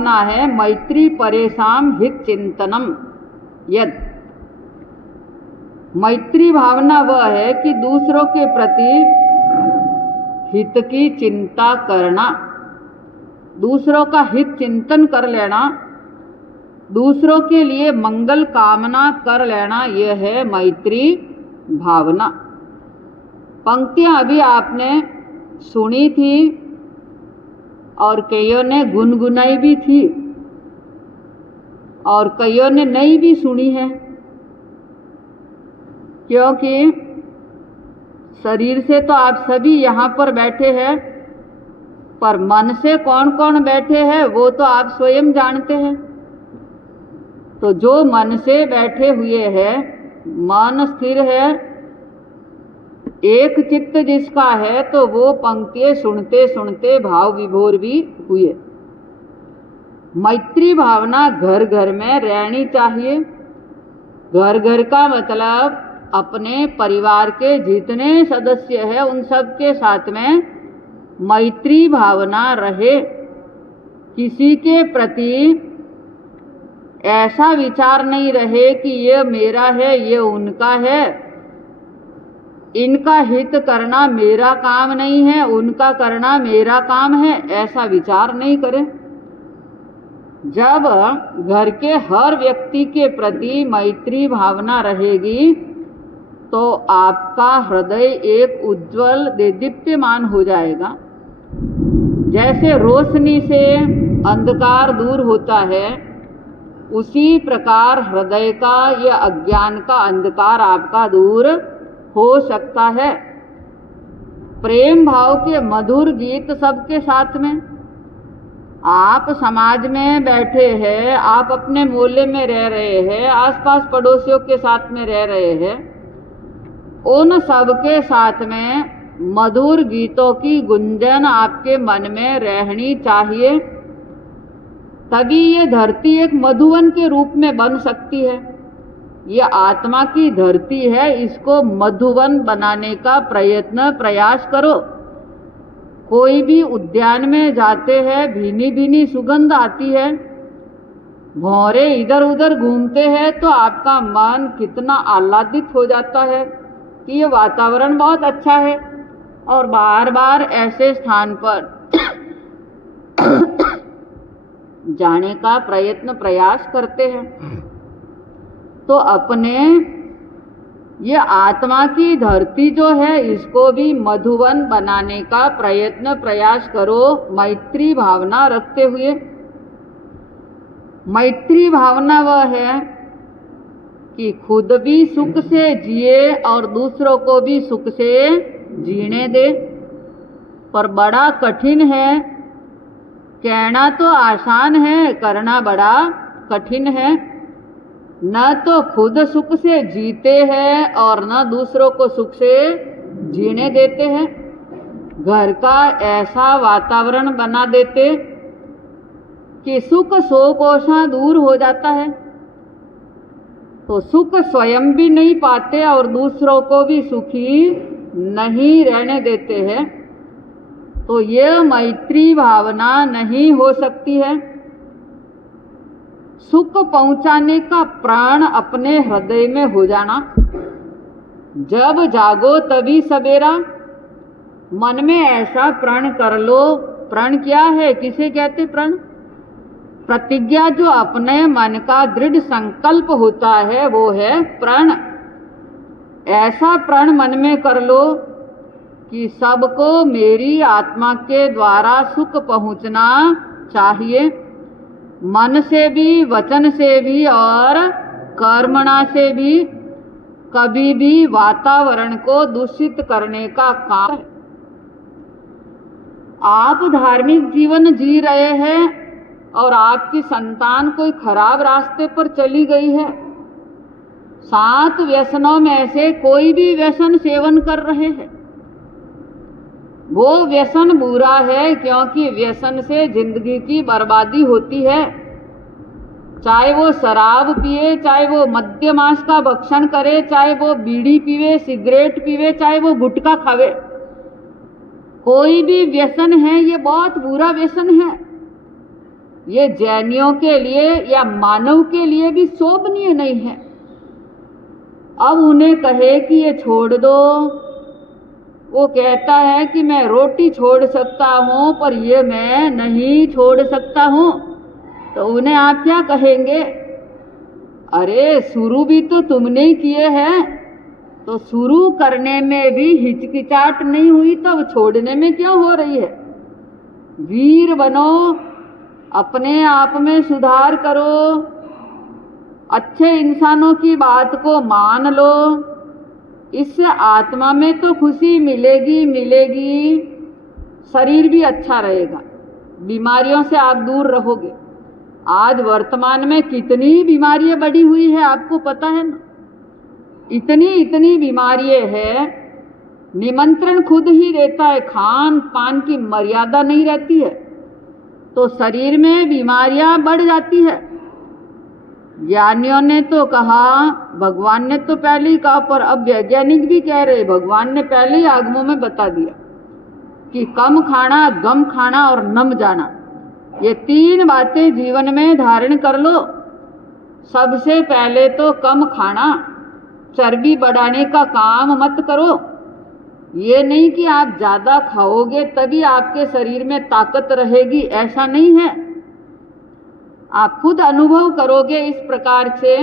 भावना है मैत्री परेशान हित चिंतनम। यद मैत्री भावना वह है कि दूसरों के प्रति हित की चिंता करना, दूसरों का हित चिंतन कर लेना, दूसरों के लिए मंगल कामना कर लेना, यह है मैत्री भावना। पंक्तियां अभी आपने सुनी थी और कईयों ने गुनगुनाई भी थी और कईयों ने नहीं भी सुनी है, क्योंकि शरीर से तो आप सभी यहाँ पर बैठे हैं, पर मन से कौन कौन बैठे हैं वो तो आप स्वयं जानते हैं। तो जो मन से बैठे हुए हैं, मन स्थिर है, एक चित्त जिसका है, तो वो पंक्तियां सुनते सुनते भाव विभोर भी हुए। मैत्री भावना घर घर में रहनी चाहिए। घर घर का मतलब अपने परिवार के जितने सदस्य हैं उन सब के साथ में मैत्री भावना रहे। किसी के प्रति ऐसा विचार नहीं रहे कि ये मेरा है, ये उनका है, इनका हित करना मेरा काम नहीं है, उनका करना मेरा काम है, ऐसा विचार नहीं करें। जब घर के हर व्यक्ति के प्रति मैत्री भावना रहेगी तो आपका हृदय एक उज्जवल दीप्यमान हो जाएगा। जैसे रोशनी से अंधकार दूर होता है, उसी प्रकार हृदय का या अज्ञान का अंधकार आपका दूर हो सकता है। प्रेम भाव के मधुर गीत सबके साथ में, आप समाज में बैठे हैं, आप अपने मोहल्ले में रह रहे हैं, आसपास पड़ोसियों के साथ में रह रहे हैं, उन सब के साथ में मधुर गीतों की गुंजन आपके मन में रहनी चाहिए। तभी ये धरती एक मधुवन के रूप में बन सकती है। ये आत्मा की धरती है, इसको मधुवन बनाने का प्रयत्न प्रयास करो। कोई भी उद्यान में जाते हैं, भीनी भीनी सुगंध आती है, भौरे इधर उधर घूमते हैं तो आपका मन कितना आह्लादित हो जाता है कि ये वातावरण बहुत अच्छा है, और बार बार ऐसे स्थान पर जाने का प्रयत्न प्रयास करते हैं। तो अपने ये आत्मा की धरती जो है, इसको भी मधुवन बनाने का प्रयत्न प्रयास करो, मैत्री भावना रखते हुए। मैत्री भावना वह है कि खुद भी सुख से जिए और दूसरों को भी सुख से जीने दे। पर बड़ा कठिन है, कहना तो आसान है, करना बड़ा कठिन है। न तो खुद सुख से जीते हैं और न दूसरों को सुख से जीने देते हैं। घर का ऐसा वातावरण बना देते कि सुख सौ कोसा दूर हो जाता है, तो सुख स्वयं भी नहीं पाते और दूसरों को भी सुखी नहीं रहने देते हैं। तो यह मैत्री भावना नहीं हो सकती है। सुख पहुंचाने का प्राण अपने हृदय में हो जाना। जब जागो तभी सवेरा, मन में ऐसा प्रण कर लो। प्रण क्या है, किसे कहते प्रण? प्रतिज्ञा, जो अपने मन का दृढ़ संकल्प होता है वो है प्रण। ऐसा प्रण मन में कर लो कि सबको मेरी आत्मा के द्वारा सुख पहुंचना चाहिए। मन से भी, वचन से भी और कर्मणा से भी कभी भी वातावरण को दूषित करने का काम। आप धार्मिक जीवन जी रहे हैं और आपकी संतान कोई खराब रास्ते पर चली गई है, 7 व्यसनों में से कोई भी व्यसन सेवन कर रहे हैं, वो व्यसन बुरा है, क्योंकि व्यसन से जिंदगी की बर्बादी होती है। चाहे वो शराब पिए, चाहे वो मद्य मांस का भक्षण करे, चाहे वो बीड़ी पीवे, सिगरेट पीवे, चाहे वो गुटखा खावे, कोई भी व्यसन है ये बहुत बुरा व्यसन है। ये जैनियों के लिए या मानव के लिए भी शोभनीय नहीं है। अब उन्हें कहे कि ये छोड़ दो, वो कहता है कि मैं रोटी छोड़ सकता हूँ पर ये मैं नहीं छोड़ सकता हूँ, तो उन्हें आप क्या कहेंगे? अरे शुरू भी तो तुमने ही किए हैं, तो शुरू करने में भी हिचकिचाहट नहीं हुई तो छोड़ने में क्यों हो रही है? वीर बनो, अपने आप में सुधार करो, अच्छे इंसानों की बात को मान लो, इससे आत्मा में तो खुशी मिलेगी मिलेगी, शरीर भी अच्छा रहेगा, बीमारियों से आप दूर रहोगे। आज वर्तमान में कितनी बीमारियां बढ़ी हुई है आपको पता है ना? इतनी इतनी बीमारियां है, निमंत्रण खुद ही देता है, खान पान की मर्यादा नहीं रहती है तो शरीर में बीमारियां बढ़ जाती है। ज्ञानियों ने तो कहा, भगवान ने तो पहले ही कहा, पर अब वैज्ञानिक भी कह रहे, भगवान ने पहले ही आगमों में बता दिया कि कम खाना, गम खाना और नम जाना, ये 3 बातें जीवन में धारण कर लो। सबसे पहले तो कम खाना, चर्बी बढ़ाने का काम मत करो। ये नहीं कि आप ज़्यादा खाओगे तभी आपके शरीर में ताकत रहेगी, ऐसा नहीं है। आप खुद अनुभव करोगे इस प्रकार से।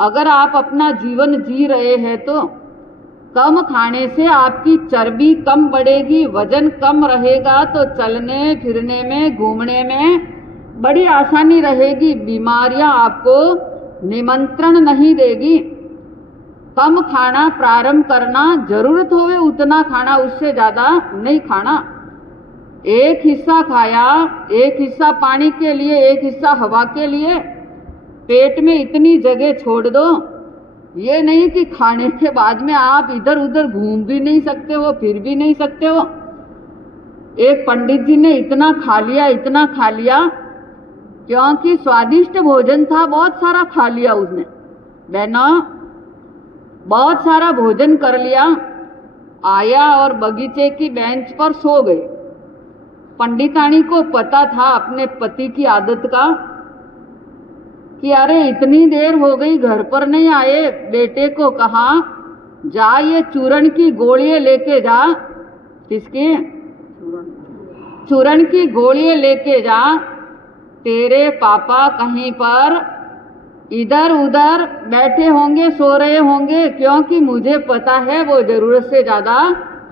अगर आप अपना जीवन जी रहे हैं तो कम खाने से आपकी चर्बी कम बढ़ेगी, वजन कम रहेगा, तो चलने फिरने में, घूमने में बड़ी आसानी रहेगी, बीमारियां आपको निमंत्रण नहीं देगी। कम खाना प्रारंभ करना, जरूरत होवे उतना खाना, उससे ज़्यादा नहीं खाना। एक हिस्सा खाया, एक हिस्सा पानी के लिए, एक हिस्सा हवा के लिए, पेट में इतनी जगह छोड़ दो। ये नहीं कि खाने के बाद में आप इधर उधर घूम भी नहीं सकते हो, फिर भी नहीं सकते हो। एक पंडित जी ने इतना खा लिया, इतना खा लिया, क्योंकि स्वादिष्ट भोजन था, बहुत सारा खा लिया उसने। बहनों, बहुत सारा भोजन कर लिया, आया और बगीचे की बेंच पर सो गए। पंडितानी को पता था अपने पति की आदत का कि अरे इतनी देर हो गई, घर पर नहीं आए। बेटे को कहा, जा ये चूर्ण की गोलियां लेके जा। किसकी? चूर्ण की गोलियां लेके जा। तेरे पापा कहीं पर इधर उधर बैठे होंगे, सो रहे होंगे, क्योंकि मुझे पता है वो जरूरत से ज़्यादा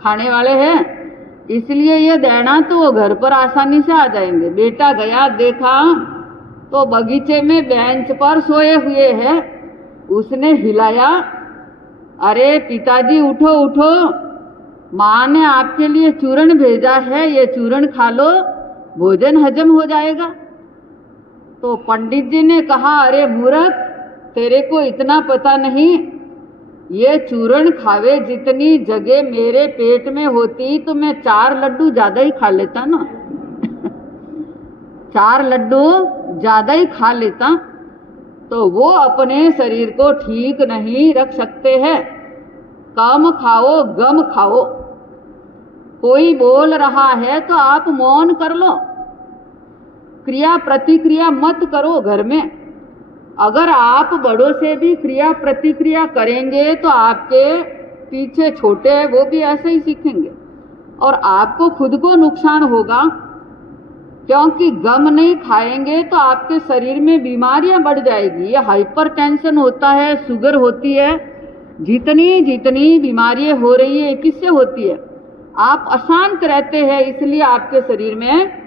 खाने वाले हैं, इसलिए ये देना तो वो घर पर आसानी से आ जाएंगे। बेटा गया, देखा तो बगीचे में बेंच पर सोए हुए हैं। उसने हिलाया, अरे पिताजी उठो उठो, माँ ने आपके लिए चूर्ण भेजा है, ये चूर्ण खा लो, भोजन हजम हो जाएगा। तो पंडित जी ने कहा, अरे मूर्ख, तेरे को इतना पता नहीं, ये चूर्ण खावे जितनी जगह मेरे पेट में होती तो मैं 4 लड्डू ज़्यादा ही खा लेता ना। 4 लड्डू ज़्यादा ही खा लेता, तो वो अपने शरीर को ठीक नहीं रख सकते हैं। कम खाओ, गम खाओ। कोई बोल रहा है तो आप मौन कर लो, क्रिया प्रतिक्रिया मत करो घर में। अगर आप बड़ों से भी क्रिया प्रतिक्रिया करेंगे तो आपके पीछे छोटे हैं वो भी ऐसे ही सीखेंगे और आपको खुद को नुकसान होगा, क्योंकि गम नहीं खाएंगे तो आपके शरीर में बीमारियां बढ़ जाएगी। ये हाइपरटेंशन होता है, शुगर होती है, जितनी जितनी बीमारियां हो रही है किससे होती है? आप अशांत रहते हैं, इसलिए आपके शरीर में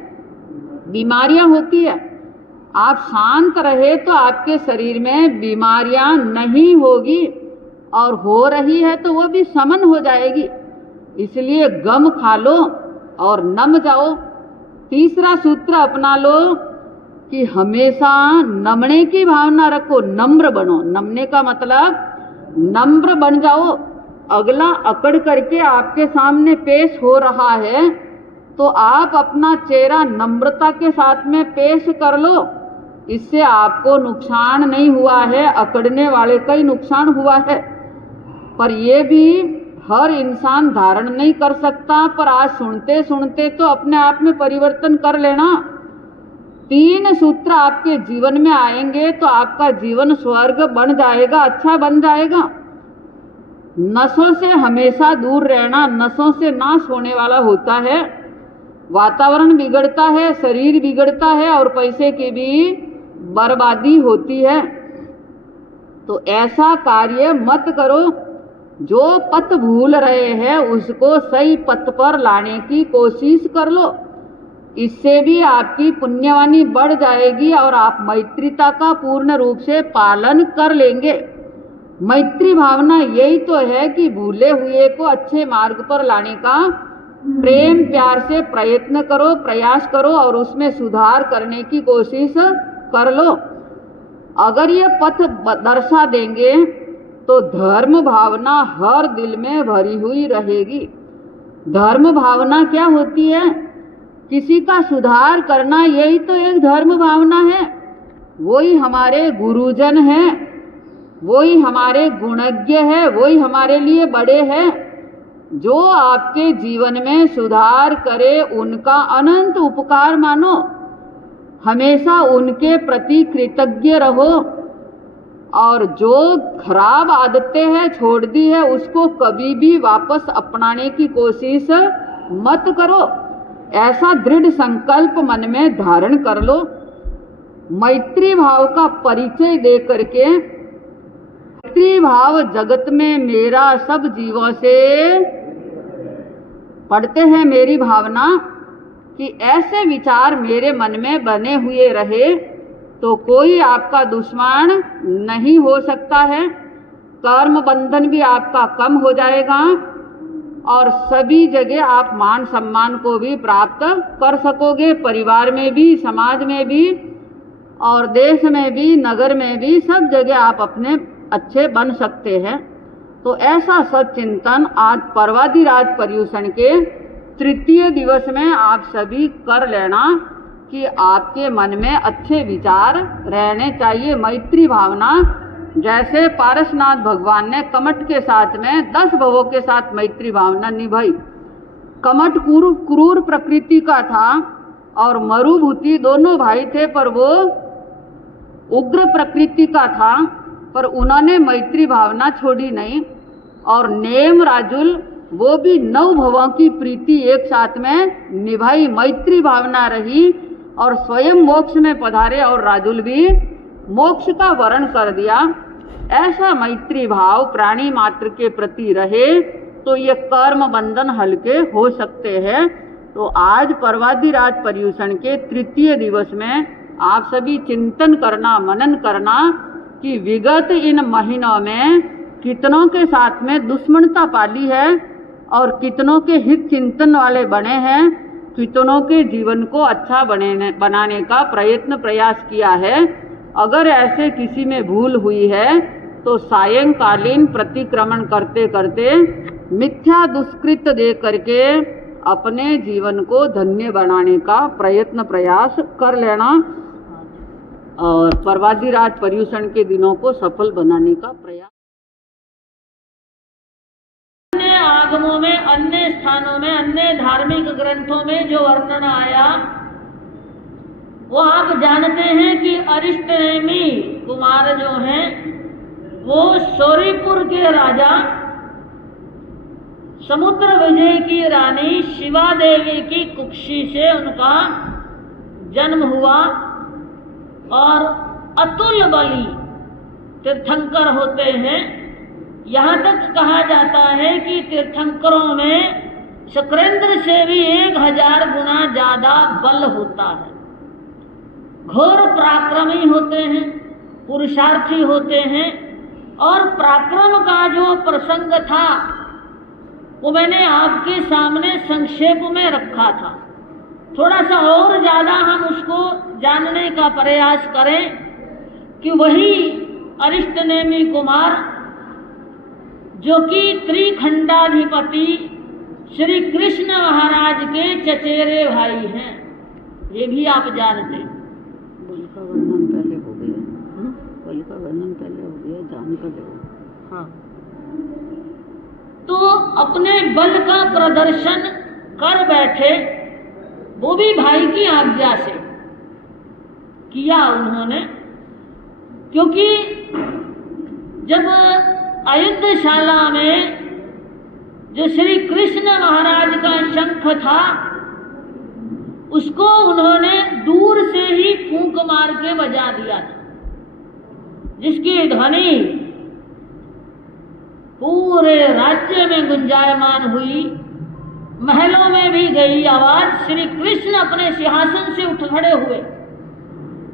बीमारियां होती है। आप शांत रहे तो आपके शरीर में बीमारियां नहीं होगी, और हो रही है तो वो भी शमन हो जाएगी। इसलिए गम खा लो और नम जाओ। तीसरा सूत्र अपना लो कि हमेशा नमने की भावना रखो, नम्र बनो। नमने का मतलब नम्र बन जाओ। अगला अकड़ करके आपके सामने पेश हो रहा है तो आप अपना चेहरा नम्रता के साथ में पेश कर लो, इससे आपको नुकसान नहीं हुआ है, अकड़ने वाले का ही नुकसान हुआ है। पर ये भी हर इंसान धारण नहीं कर सकता, पर आज सुनते सुनते तो अपने आप में परिवर्तन कर लेना। 3 सूत्र आपके जीवन में आएंगे तो आपका जीवन स्वर्ग बन जाएगा, अच्छा बन जाएगा। नशों से हमेशा दूर रहना, नशों से नाश होने वाला होता है। वातावरण बिगड़ता है, शरीर बिगड़ता है और पैसे की भी बर्बादी होती है। तो ऐसा कार्य मत करो। जो पथ भूल रहे हैं उसको सही पथ पर लाने की कोशिश कर लो। इससे भी आपकी पुण्यवानी बढ़ जाएगी और आप मैत्रीता का पूर्ण रूप से पालन कर लेंगे। मैत्री भावना यही तो है कि भूले हुए को अच्छे मार्ग पर लाने का प्रेम प्यार से प्रयत्न करो, प्रयास करो और उसमें सुधार करने की कोशिश कर लो। अगर ये पथ दर्शा देंगे तो धर्म भावना हर दिल में भरी हुई रहेगी। धर्म भावना क्या होती है? किसी का सुधार करना, यही तो एक धर्म भावना है। वही हमारे गुरुजन हैं, वही हमारे गुणज्ञ है, वही हमारे लिए बड़े हैं। जो आपके जीवन में सुधार करे उनका अनंत उपकार मानो, हमेशा उनके प्रति कृतज्ञ रहो और जो खराब आदतें हैं छोड़ दी है उसको कभी भी वापस अपनाने की कोशिश मत करो। ऐसा दृढ़ संकल्प मन में धारण कर लो। मैत्री भाव का परिचय दे करके, मैत्री भाव जगत में मेरा सब जीवों से, पढ़ते हैं मेरी भावना कि ऐसे विचार मेरे मन में बने हुए रहे तो कोई आपका दुश्मन नहीं हो सकता है। कर्म बंधन भी आपका कम हो जाएगा और सभी जगह आप मान सम्मान को भी प्राप्त कर सकोगे। परिवार में भी, समाज में भी और देश में भी, नगर में भी, सब जगह आप अपने अच्छे बन सकते हैं। तो ऐसा सचिंतन आज पर्वाधिराज पर्युषण के 3 दिवस में आप सभी कर लेना कि आपके मन में अच्छे विचार रहने चाहिए। मैत्री भावना, जैसे पारसनाथ भगवान ने कमठ के साथ में 10 भवों के साथ मैत्री भावना निभाई। कमठ क्रूर प्रकृति का था और मरुभूति दोनों भाई थे, पर वो उग्र प्रकृति का था, पर उन्होंने मैत्री भावना छोड़ी नहीं। और नेम राजुल, वो भी 9 भवों की प्रीति एक साथ में निभाई, मैत्री भावना रही और स्वयं मोक्ष में पधारे और राजुल भी मोक्ष का वर्ण कर दिया। ऐसा मैत्री भाव प्राणी मात्र के प्रति रहे तो ये कर्म बंधन हल्के हो सकते हैं। तो आज पर्वाधिराज पर्युषण के 3 दिवस में आप सभी चिंतन करना, मनन करना कि विगत इन महीनों में कितनों के साथ में दुश्मनता पाली है और कितनों के हित चिंतन वाले बने हैं, कितनों के जीवन को अच्छा बनाने का प्रयत्न प्रयास किया है। अगर ऐसे किसी में भूल हुई है तो सायंकालीन प्रतिक्रमण करते करते मिथ्या दुष्कृत दे करके अपने जीवन को धन्य बनाने का प्रयत्न प्रयास कर लेना और पर्वाधिराज पर्युषण के दिनों को सफल बनाने का प्रयास। अन्य आगमों में, अन्य स्थानों में, अन्य धार्मिक ग्रंथों में जो वर्णन आया वो आप जानते हैं कि अरिष्टनेमि कुमार जो हैं वो सौरीपुर के राजा, समुद्र विजय की रानी शिवा देवी की कुक्षी से उनका जन्म हुआ और अतुल बली तीर्थंकर होते हैं। यहाँ तक कहा जाता है कि तीर्थंकरों में शक्रेंद्र से भी 1000 गुना ज्यादा बल होता है। घोर पराक्रमी होते हैं, पुरुषार्थी होते हैं और पराक्रम का जो प्रसंग था वो मैंने आपके सामने संक्षेप में रखा था। थोड़ा सा और ज्यादा हम उसको जानने का प्रयास करें कि वही अरिष्टनेमि कुमार जो कि त्रिखंडाधिपति श्री कृष्ण महाराज के चचेरे भाई हैं, ये भी आप जानते हैं। बल का वर्णन पहले हो गया, बल का वर्णन पहले हो गया, जान कर लो। हाँ, तो अपने बल का प्रदर्शन कर बैठे, वो भी भाई की आज्ञा से। किया उन्होंने, क्योंकि जब अयोध्यशाला में जो श्री कृष्ण महाराज का शंख था उसको उन्होंने दूर से ही फूंक मार के बजा दिया था, जिसकी ध्वनि पूरे राज्य में गुंजायमान हुई, महलों में भी गई आवाज। श्री कृष्ण अपने सिंहासन से उठ खड़े हुए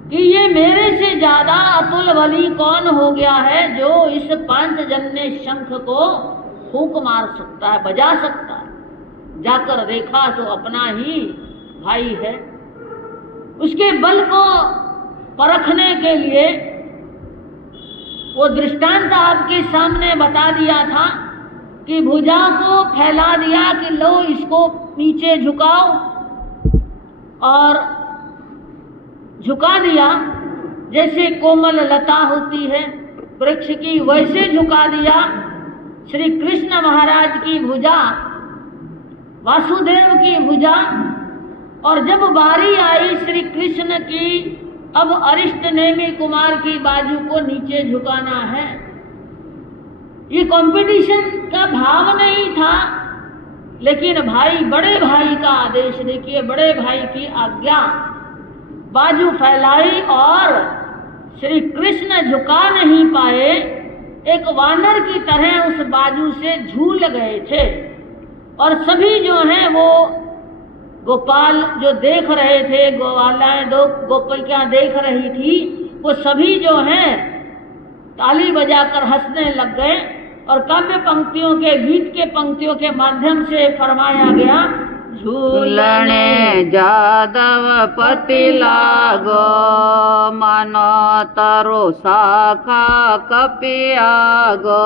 कि ये मेरे से ज्यादा अतुल बली कौन हो गया है जो इस पांचजन्य शंख को फूंक मार सकता है, बजा सकता है। जाकर देखा तो अपना ही भाई है। उसके बल को परखने के लिए वो दृष्टांत आपके सामने बता दिया था कि भुजा को फैला दिया कि लो इसको नीचे झुकाओ, और झुका दिया जैसे कोमल लता होती है वृक्ष की, वैसे झुका दिया श्री कृष्ण महाराज की भुजा, वासुदेव की भुजा। और जब बारी आई श्री कृष्ण की, अब अरिष्ट नेमि कुमार की बाजू को नीचे झुकाना है, ये कंपटीशन का भाव नहीं था, लेकिन भाई, बड़े भाई का आदेश, देखिए बड़े भाई की आज्ञा, बाजू फैलाई और श्री कृष्ण झुका नहीं पाए, एक वानर की तरह उस बाजू से झूल गए थे। और सभी जो हैं वो गोपाल जो देख रहे थे, गोवालाएं दो गोपियां देख रही थी, वो सभी जो हैं ताली बजाकर हंसने लग गए। और काव्य पंक्तियों के, गीत के पंक्तियों के माध्यम से फरमाया गया, झूलने जादव पति लागो, मानो तारो शाखा कपियागो,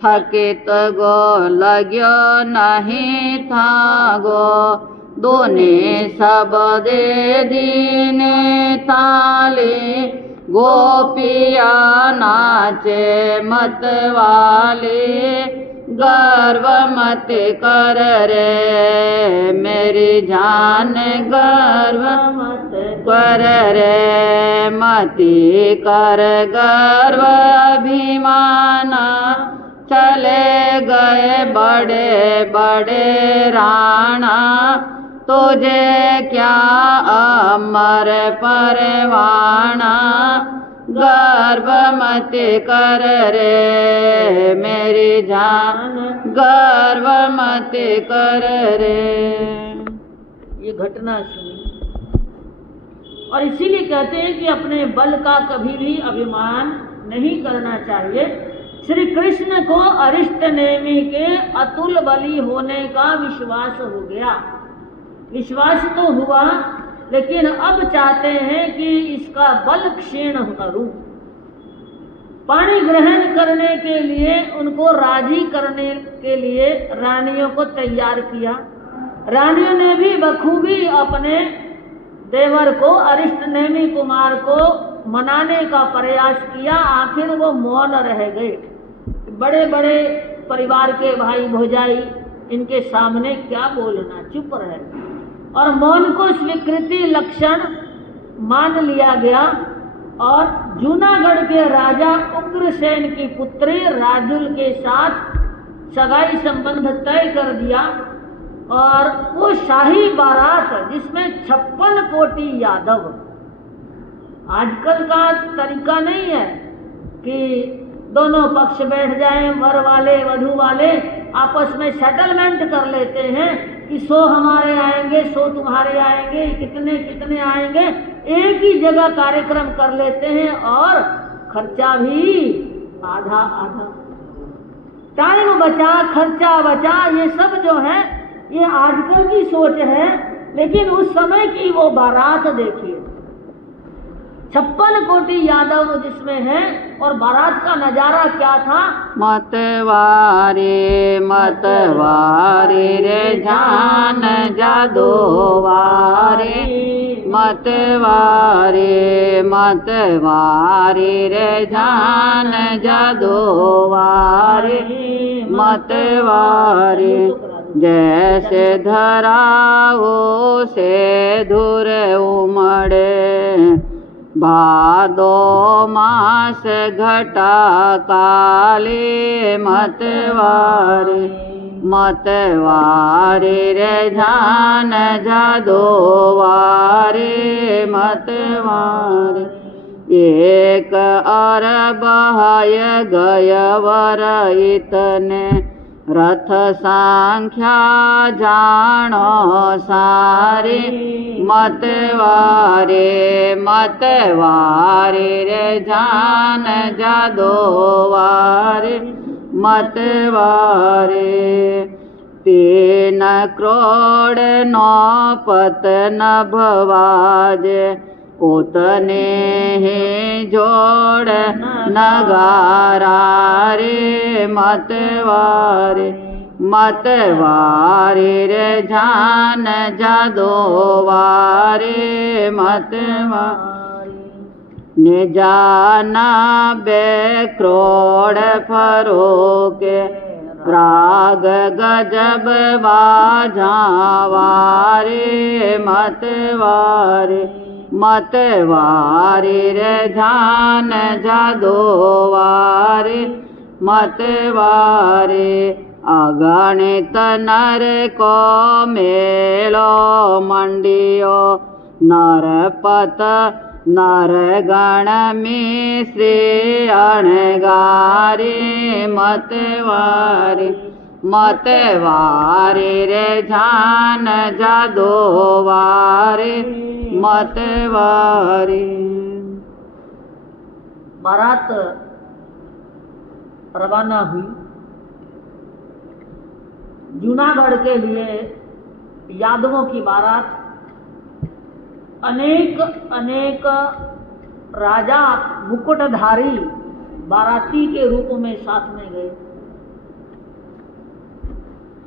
थकित गो लग्यो नहीं था गो, दोने सब दे दीने ताली, गोपिया नाचे मत वाले, गर्व मत कर रे मेरी जान, गर्व मत कर रे मती कर गर्व अभिमाना, चले गए बड़े बड़े राणा, तुझे क्या अमर परवाना, गर्व मत कर रे मेरी जान, गर्व मत कर रे। ये घटना सुनी, और इसीलिए कहते हैं कि अपने बल का कभी भी अभिमान नहीं करना चाहिए। श्री कृष्ण को अरिष्ट नेमि के अतुल बली होने का विश्वास हो गया, विश्वास तो हुआ, लेकिन अब चाहते हैं कि इसका बल क्षीण करूं। पानी ग्रहण करने के लिए, उनको राजी करने के लिए रानियों को तैयार किया। रानियों ने भी बखूबी अपने देवर को, अरिष्ट नेमि कुमार को मनाने का प्रयास किया। आखिर वो मौन रह गए। बड़े बड़े परिवार के भाई भौजाई, इनके सामने क्या बोलना, चुप रहे। और मौन को स्वीकृति लक्षण मान लिया गया। और जूनागढ़ के राजा उग्रसेन की पुत्री राजुल के साथ सगाई संबंध तय कर दिया। और वो शाही बारात जिसमें 56 कोटि यादव, आजकल का तरीका नहीं है कि दोनों पक्ष बैठ जाएं, वर वाले वधू वाले आपस में सेटलमेंट कर लेते हैं कि 100 हमारे आएंगे, 100 तुम्हारे आएंगे, कितने कितने आएंगे, एक ही जगह कार्यक्रम कर लेते हैं और खर्चा भी आधा आधा, टाइम बचा, खर्चा बचा। ये सब जो है ये आजकल की सोच है, लेकिन उस समय की वो बारात देखिए, 56 कोटि यादव जिसमें है। और बारात का नजारा क्या था, मतवारे मतवारे रे जान जादोवारे, मतवारे मतवारे रे जान जादोवारे, मतवारे जैसे धराओ से धुर उमड़े, भादो मास घटा काले मतवारे मतवारे रे जान जादो वारे मतवारे एक अरब हय गय वर इतने रथ सांख्या जानो सारे मतवारे मतवारे रे जान जादो वारे मतवारे तीन क्रोड़ नौपत नभवाज उतने ही जोड़ नगारा रे मतवारे मतवारे रे जान जादो वारे मतवारे ने जाना बेक्रोड़ फरोके राग गजब बाजावारे मतवारे मतवारे रे जान जादो वारे मतवारे अगणित नर को मेलो मंडियो नरपत नरगण में श्री अणगारे मतवारे मतवारे रे जान जादो वारे मतवारे। बारात रवाना हुई जूनागढ़ के लिए। यादवों की बारात, अनेक अनेक राजा मुकुटधारी बाराती के रूप में साथ में गए।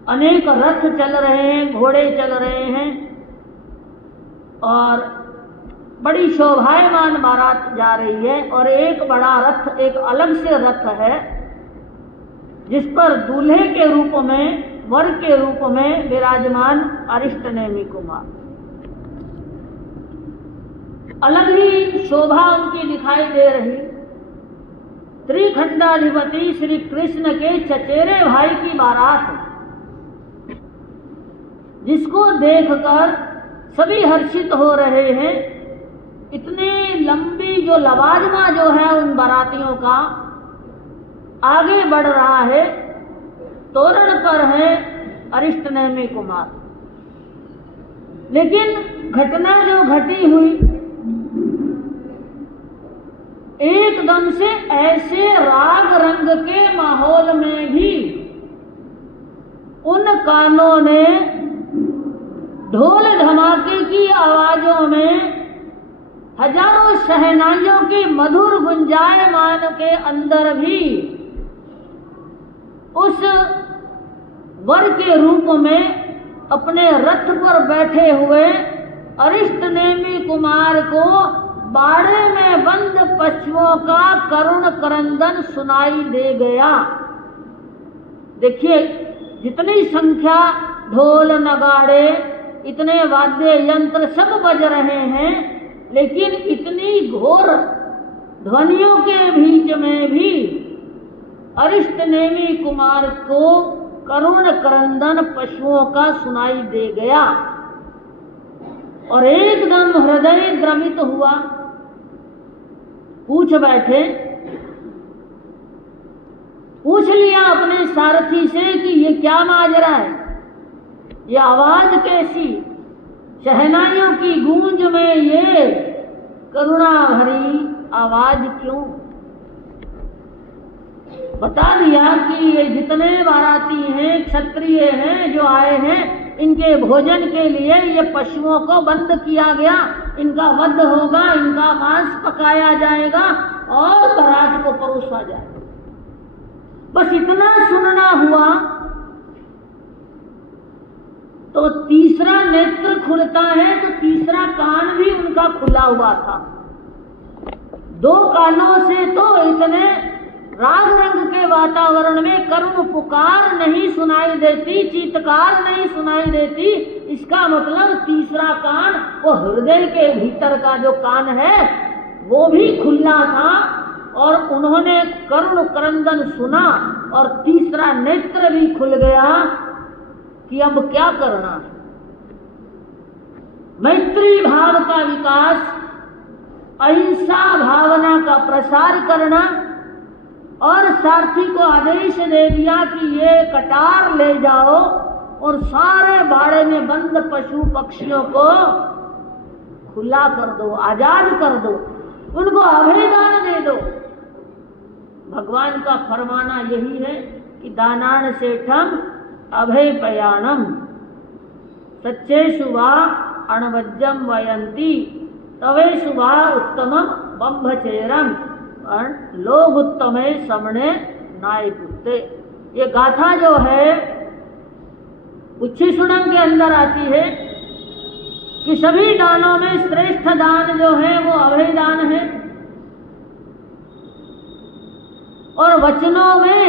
अनेक रथ चल रहे हैं, घोड़े चल रहे हैं और बड़ी शोभायमान बारात जा रही है। और एक बड़ा रथ, एक अलग से रथ है जिस पर दूल्हे के रूप में, वर के रूप में विराजमान अरिष्टनेमि कुमार। अलग ही शोभा उनकी दिखाई दे रही। त्रिखंडाधिपति श्री कृष्ण के चचेरे भाई की बारात, जिसको देखकर सभी हर्षित हो रहे हैं। इतनी लंबी जो लवाजमा जो है उन बारातियों का आगे बढ़ रहा है। तोरण पर है अरिष्टनेमि कुमार। लेकिन घटना जो घटी हुई, एकदम से ऐसे राग रंग के माहौल में भी उन कानों ने ढोल धमाके की आवाजों में हजारों शहनाइयों की मधुर गुंजायमान के अंदर भी उस वर के रूप में अपने रथ पर बैठे हुए अरिष्टनेमि कुमार को बाड़े में बंद पशुओं का करुण क्रंदन सुनाई दे गया। देखिए, जितनी संख्या ढोल नगाड़े, इतने वाद्य यंत्र सब बज रहे हैं, लेकिन इतनी घोर ध्वनियों के बीच में भी अरिष्टनेमि कुमार को करुण क्रंदन पशुओं का सुनाई दे गया और एकदम हृदय द्रवित हुआ। पूछ बैठे, पूछ लिया अपने सारथी से कि ये क्या माजरा है, ये आवाज कैसी, शहनाइयों की गूंज में ये करुणा भरी आवाज क्यों। बता दिया कि ये जितने बाराती हैं, क्षत्रिय हैं जो आए हैं, इनके भोजन के लिए ये पशुओं को बंद किया गया, इनका वध होगा, इनका मांस पकाया जाएगा और बारात को परोसा जाएगा। बस इतना सुनना हुआ तो तीसरा नेत्र खुलता है, तो तीसरा कान भी उनका खुला हुआ था। दो कानों से तो इतने राग रंग के वातावरण में करुण पुकार नहीं सुनाई देती, चीत्कार नहीं सुनाई देती। इसका मतलब तीसरा कान, वो हृदय के भीतर का जो कान है वो भी खुला था और उन्होंने करुण क्रंदन सुना, और तीसरा नेत्र भी खुल गया कि अब क्या करना है। मैत्री भाव का विकास, अहिंसा भावना का प्रसार करना, और सारथी को आदेश दे दिया कि ये कटार ले जाओ और सारे बाड़े में बंद पशु पक्षियों को खुला कर दो, आजाद कर दो, उनको अभय दान दे दो। भगवान का फरमाना यही है कि दानान सेठम अभय पयाणम सच्चे शुभा अणवज्जम वयंती तवे शुभा उत्तमम बंभचेरम लोग उत्तमे समणे नाय पुत्ते। ये गाथा जो है उच्छिष्णम के अंदर आती है कि सभी दानों में श्रेष्ठ दान जो है वो अभय दान है, और वचनों में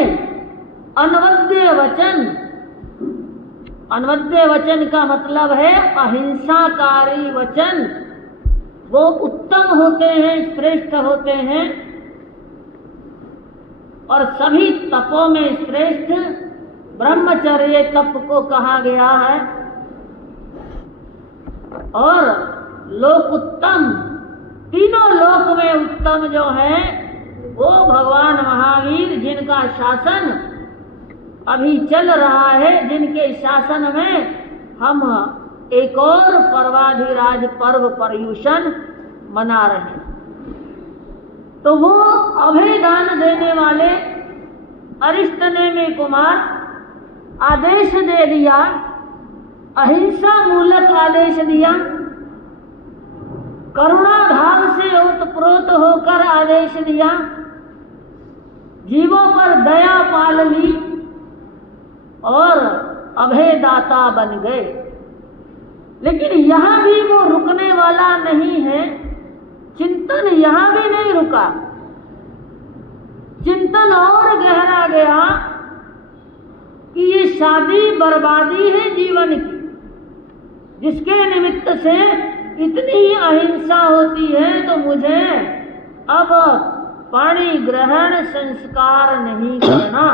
अनवद्य वचन, अनवद्य वचन का मतलब है अहिंसाकारी वचन, वो उत्तम होते हैं, श्रेष्ठ होते हैं। और सभी तपों में श्रेष्ठ ब्रह्मचर्य तप को कहा गया है, और लोक उत्तम, तीनों लोक में उत्तम जो है वो भगवान महावीर, जिनका शासन अभी चल रहा है, जिनके शासन में हम एक और पर्वाधिराज पर्व पर्युषण मना रहे हैं। तो वो अभय दान देने वाले अरिष्टनेमि कुमार आदेश दे दिया, अहिंसा मूलक आदेश दिया, करुणा भाव से ओतप्रोत होकर आदेश दिया, जीवों पर दया पाल ली और अभयदाता बन गए। लेकिन यहां भी वो रुकने वाला नहीं है, चिंतन यहां भी नहीं रुका, चिंतन और गहरा गया कि ये शादी बर्बादी है जीवन की, जिसके निमित्त से इतनी अहिंसा होती है, तो मुझे अब पाणी ग्रहण संस्कार नहीं करना,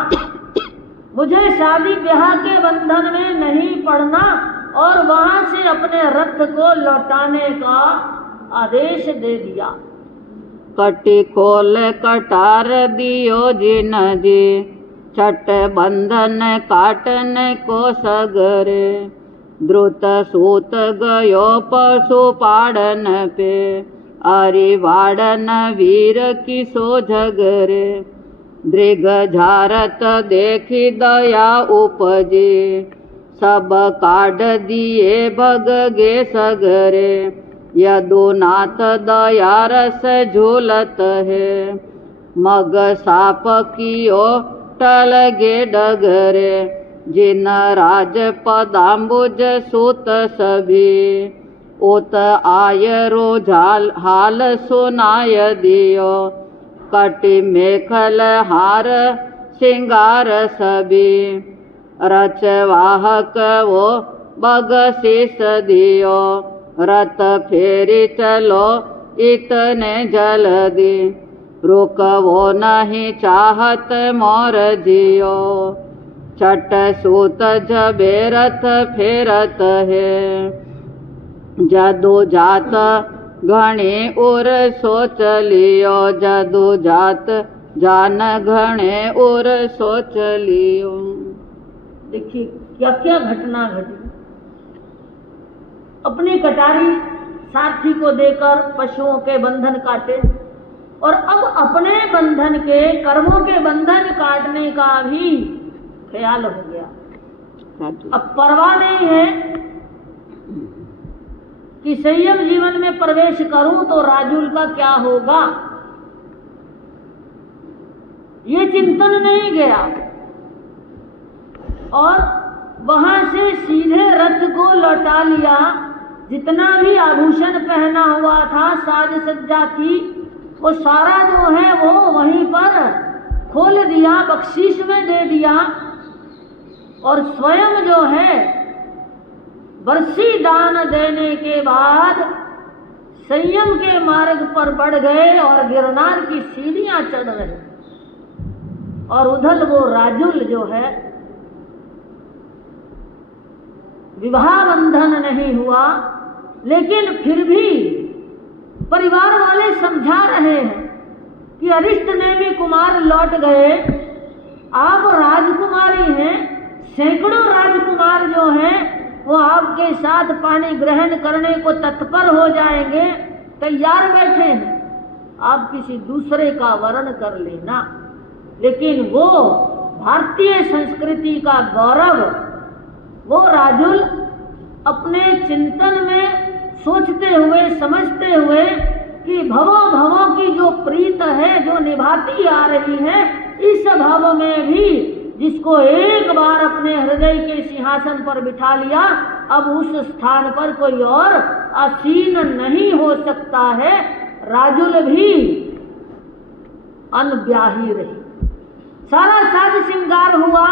मुझे शादी ब्याह के बंधन में नहीं पड़ना, और वहां से अपने रथ को लौटाने का आदेश दे दिया। कटी खोल कटार दियो जिन जी, छठ बंधन काटन को सगरे, द्रुत सूत गयो पशु पाड़न पे, अरिवाड़न वीर की सो झगरे, दृग झारत देखी दया उपजे, सब काढ़ दिए भग गे सगरे, यदुनाथ दया रस झूलत है, मग साप कियो टल गे डगरे, जिन राज पदाम्बुज सूत सभी, ओत आय रोझाल हाल सुनाय दियो, कटि मेखल हार सिंगार सभी, रचवाहक वो बग शीस दियो, रथ फेरी चलो इतने जल्दी, रुकवो नहीं चाहत मोर जियो, छठ सूत जबे रथ फेरत है, जदू जात घणे उर सोच लियो, जदू जात जान घणे उर सोच लियो। देखिए क्या क्या घटना घटी। अपनी कटारी सारथी को देकर पशुओं के बंधन काटे, और अब अपने बंधन के, कर्मों के बंधन काटने का भी ख्याल हो गया। अब परवाह नहीं है कि संयम जीवन में प्रवेश करूं तो राजूल का क्या होगा, ये चिंतन नहीं गया, और वहां से सीधे रथ को लौटा लिया। जितना भी आभूषण पहना हुआ था, साज सज्जा थी, वो सारा जो है वो वहीं पर खोल दिया, बख्शीश में दे दिया, और स्वयं जो है बरसी दान देने के बाद संयम के मार्ग पर बढ़ गए और गिरनार की सीढ़ियां चढ़ रहे। और उधर वो राजुल जो है, विवाह बंधन नहीं हुआ, लेकिन फिर भी परिवार वाले समझा रहे हैं कि अरिष्ट नेमी कुमार लौट गए, आप राजकुमारी हैं, सैकड़ों राजकुमार जो हैं वो आपके साथ पानी ग्रहण करने को तत्पर हो जाएंगे, तैयार बैठे हैं, आप किसी दूसरे का वर्ण कर लेना। लेकिन वो भारतीय संस्कृति का गौरव, वो राजुल अपने चिंतन में सोचते हुए समझते हुए कि भवों भवों की जो प्रीत है जो निभाती आ रही है, इस भव में भी जिसको एक बार अपने हृदय के सिंहासन पर बिठा लिया, अब उस स्थान पर कोई और आसीन नहीं हो सकता है। राजुल भी अनब्याही रही, सारा साज श्रृंगार हुआ,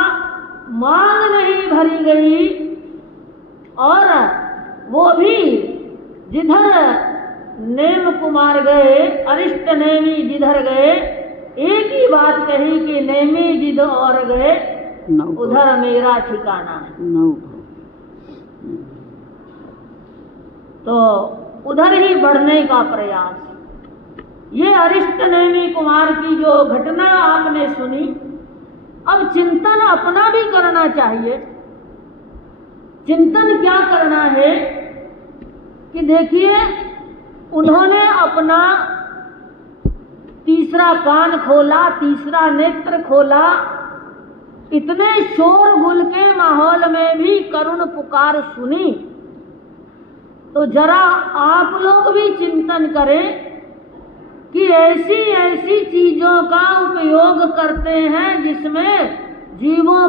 मांग नहीं भरी गई, और वो भी जिधर नेम कुमार गए, अरिष्ट नेमी जिधर गए, एक ही बात कही कि नेमी जिध और गए, उधर मेरा ठिकाना है। तो उधर ही बढ़ने का प्रयास। ये अरिष्ट नेमी कुमार की जो घटना आपने सुनी, अब चिंतन अपना भी करना चाहिए। चिंतन क्या करना है कि देखिए, उन्होंने अपना तीसरा कान खोला, तीसरा नेत्र खोला, इतने शोरगुल के माहौल में भी करुण पुकार सुनी। तो जरा आप लोग भी चिंतन करें कि ऐसी ऐसी चीजों का उपयोग करते हैं जिसमें जीवों